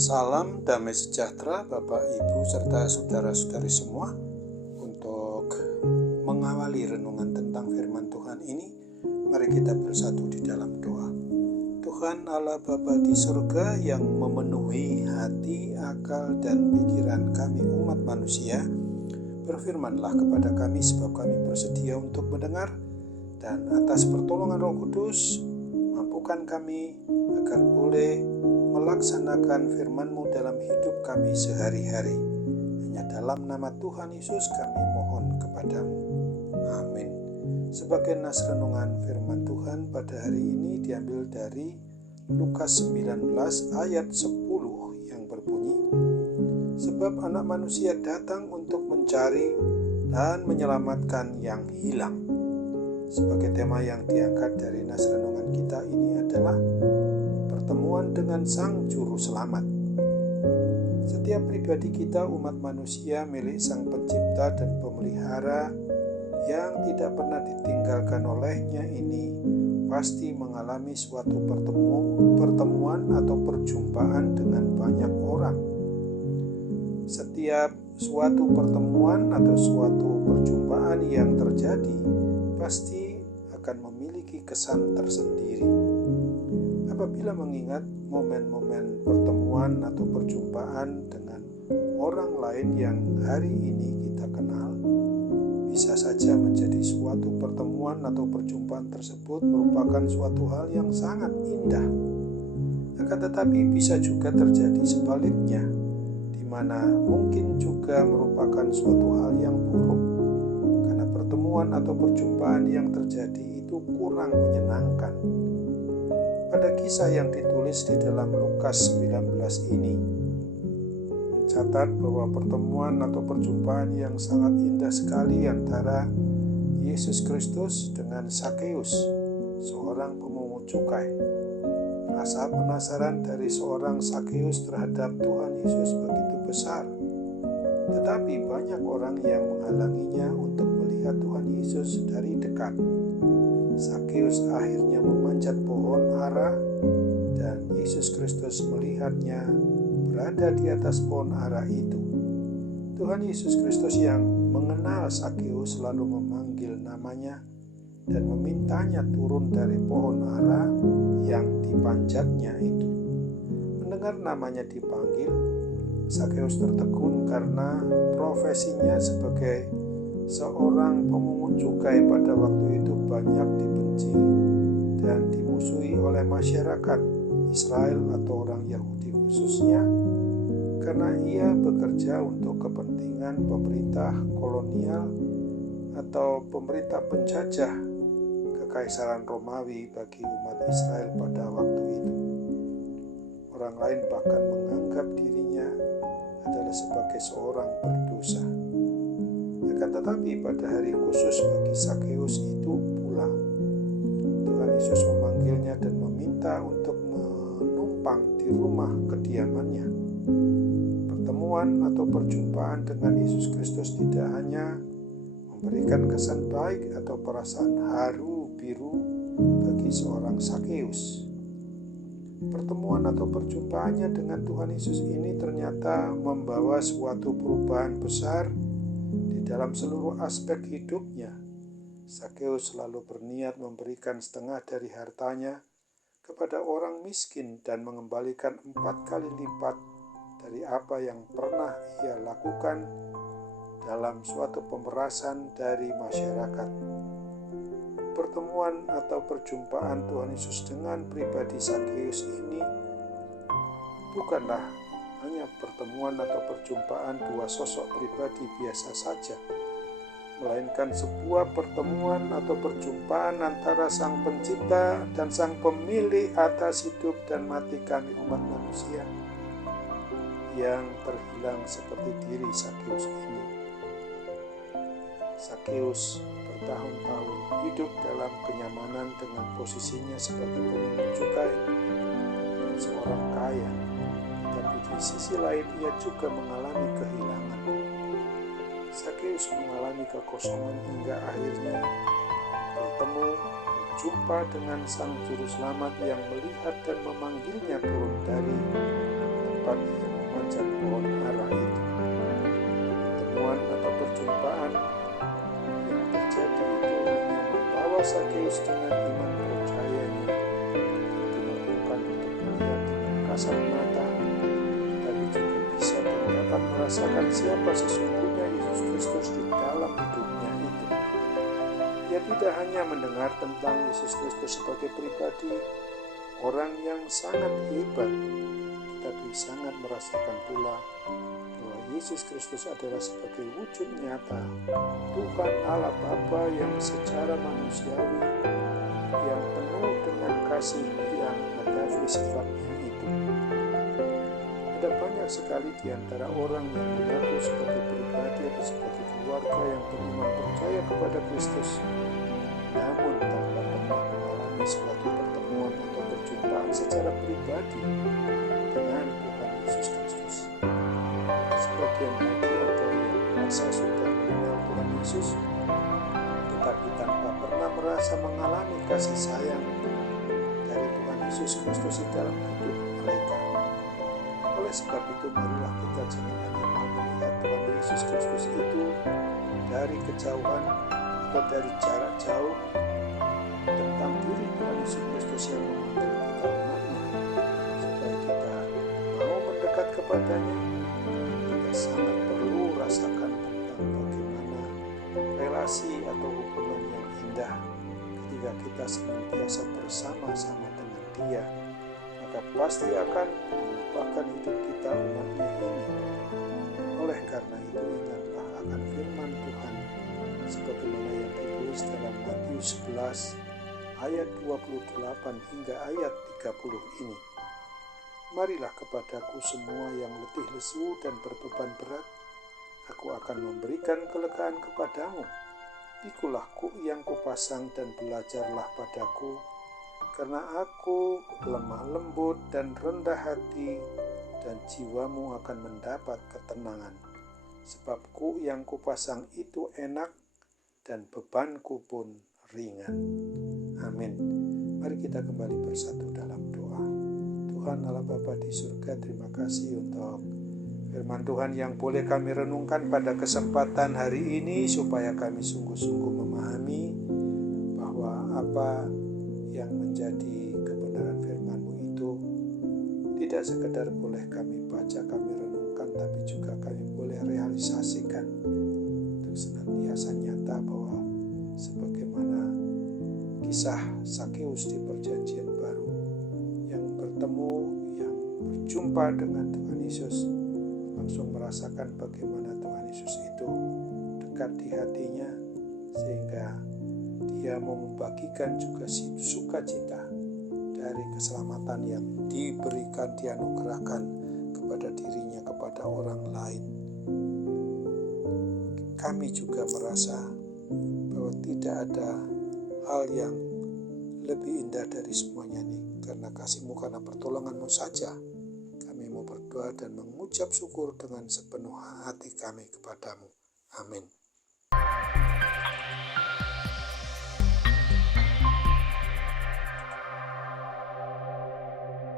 Salam damai sejahtera Bapak, Ibu, serta saudara-saudari semua. Untuk mengawali renungan tentang firman Tuhan ini, mari kita bersatu di dalam doa. Tuhan Allah Bapa di surga yang memenuhi hati, akal, dan pikiran kami umat manusia, berfirmanlah kepada kami sebab kami bersedia untuk mendengar, dan atas pertolongan Roh Kudus, mampukan kami agar boleh melaksanakan firman-Mu dalam hidup kami sehari-hari. Hanya dalam nama Tuhan Yesus kami mohon kepadamu. Amin. Sebagai nas renungan firman Tuhan pada hari ini diambil dari Lukas 19 ayat 10 yang berbunyi, sebab anak manusia datang untuk mencari dan menyelamatkan yang hilang. Sebagai tema yang diangkat dari nas renungan kita ini adalah pertemuan dengan Sang Juru Selamat. Setiap pribadi kita umat manusia milik Sang Pencipta dan Pemelihara yang tidak pernah ditinggalkan olehnya ini pasti mengalami suatu pertemuan atau perjumpaan dengan banyak orang. Setiap suatu pertemuan atau suatu perjumpaan yang terjadi pasti akan memiliki kesan tersendiri. Apabila mengingat momen-momen pertemuan atau perjumpaan dengan orang lain yang hari ini kita kenal, bisa saja menjadi suatu pertemuan atau perjumpaan tersebut merupakan suatu hal yang sangat indah. Akan tetapi bisa juga terjadi sebaliknya, di mana mungkin juga merupakan suatu hal yang buruk, karena pertemuan atau perjumpaan yang terjadi itu kurang menyenangkan. Pada kisah yang ditulis di dalam Lukas 19 ini, mencatat bahwa pertemuan atau perjumpaan yang sangat indah sekali antara Yesus Kristus dengan Zakheus, seorang pemungut cukai. Rasa penasaran dari seorang Zakheus terhadap Tuhan Yesus begitu besar, tetapi banyak orang yang menghalanginya untuk melihat Tuhan Yesus dari dekat. Zakheus akhirnya memanjat pohon ara dan Yesus Kristus melihatnya berada di atas pohon ara itu. Tuhan Yesus Kristus yang mengenal Zakheus lalu memanggil namanya dan memintanya turun dari pohon ara yang dipanjatnya itu. Mendengar namanya dipanggil, Zakheus tertegun karena profesinya sebagai seorang pemungut cukai pada waktu itu banyak dibenci dan dimusuhi oleh masyarakat Israel atau orang Yahudi khususnya, karena ia bekerja untuk kepentingan pemerintah kolonial atau pemerintah penjajah Kekaisaran Romawi bagi umat Israel pada waktu itu. Orang lain bahkan menganggap dirinya adalah sebagai seorang berdosa. Akan tetapi pada hari khusus bagi Zakheus itu pula, Tuhan Yesus memanggilnya dan meminta untuk menumpang di rumah kediamannya. Pertemuan atau perjumpaan dengan Yesus Kristus tidak hanya memberikan kesan baik atau perasaan haru biru bagi seorang Zakheus. Pertemuan atau perjumpaannya dengan Tuhan Yesus ini ternyata membawa suatu perubahan besar dalam seluruh aspek hidupnya. Zakheus selalu berniat memberikan setengah dari hartanya kepada orang miskin dan mengembalikan 4 kali lipat dari apa yang pernah ia lakukan dalam suatu pemerasan dari masyarakat. Pertemuan atau perjumpaan Tuhan Yesus dengan pribadi Zakheus ini bukanlah hanya pertemuan atau perjumpaan dua sosok pribadi biasa saja, melainkan sebuah pertemuan atau perjumpaan antara Sang Pencipta dan Sang Pemilik atas hidup dan mati kami umat manusia yang terhilang seperti diri Zakheus ini. Zakheus bertahun-tahun hidup dalam kenyamanan dengan posisinya sebagai pemungut cukai dan seorang kaya. Tapi di sisi lain ia juga mengalami kehilangan. Sakeus mengalami kekosongan hingga akhirnya berjumpa dengan Sang Juru Selamat yang melihat dan memanggilnya turun dari tempat ia memanjat pohon ara itu. Pertemuan atau perjumpaan yang terjadi itu hanya membawa Sakeus dengan iman percayanya yang dilakukan untuk melihat dengan kasat mata, tapi juga bisa dan dapat merasakan siapa sesungguhnya Yesus Kristus di dalam hidupnya itu. Ia tidak hanya mendengar tentang Yesus Kristus sebagai pribadi, orang yang sangat hebat, tetapi sangat merasakan pula bahwa Yesus Kristus adalah sebagai wujud nyata Tuhan Allah Bapa yang secara manusiawi, yang penuh dengan kasih yang agape sifatnya itu. Ada banyak sekali di antara orang yang mengaku sebagai pribadi atau sebagai keluarga yang beriman percaya kepada Kristus, namun tanpa pernah mengalami suatu pertemuan atau perjumpaan secara pribadi dengan Tuhan Yesus Kristus. Sebagian lagi ada yang merasa sudah mengenal Tuhan Yesus, tetapi tanpa pernah merasa mengalami kasih sayang dari Tuhan Yesus Kristus di dalam hidup mereka. Oleh sebab itu, marilah kita jangan hanya melihat Tuhan Yesus Kristus itu dari kejauhan atau dari jarak jauh tentang diri Tuhan Yesus Kristus yang memanggil kita umatnya, supaya kita mau mendekat kepadanya. Kita sangat perlu rasakan tentang bagaimana relasi atau hubungan yang indah ketika kita senantiasa bersama-sama dengan Dia, maka pasti akan mengubahkan hidup kita umatnya ini. Oleh karena itu, ingatlah akan firman Tuhan sebagaimana yang ditulis dalam Matius 11 ayat 28 hingga ayat 30 ini. Marilah kepadaku semua yang letih lesu dan berbeban berat, aku akan memberikan kelegaan kepadamu. Pikulah kuk yang kupasang dan belajarlah padaku, karena aku lemah lembut dan rendah hati, dan jiwamu akan mendapat ketenangan. Sebab kuk yang kupasang itu enak, dan bebanku pun ringan. Amin. Mari kita kembali bersatu dalam doa. Tuhan Allah Bapa di surga, terima kasih untuk firman Tuhan yang boleh kami renungkan pada kesempatan hari ini, supaya kami sungguh-sungguh memahami bahwa apa yang menjadi kebenaran firman-Mu itu tidak sekedar boleh kami baca, kami renungkan, tapi juga kami boleh realisasikan untuk senantiasa nyata bahwa sebagaimana kisah Sakeus di Perjanjian Baru yang bertemu, yang berjumpa dengan Tuhan Yesus, langsung merasakan bagaimana Tuhan Yesus itu dekat di hatinya, sehingga Dia mau membagikan juga sukacita dari keselamatan yang diberikan, dianugerahkan kepada dirinya, kepada orang lain. Kami juga merasa bahwa tidak ada hal yang lebih indah dari semuanya ini. Karena kasih-Mu, karena pertolongan-Mu saja, kami mau berdoa dan mengucap syukur dengan sepenuh hati kami kepadamu. Amin.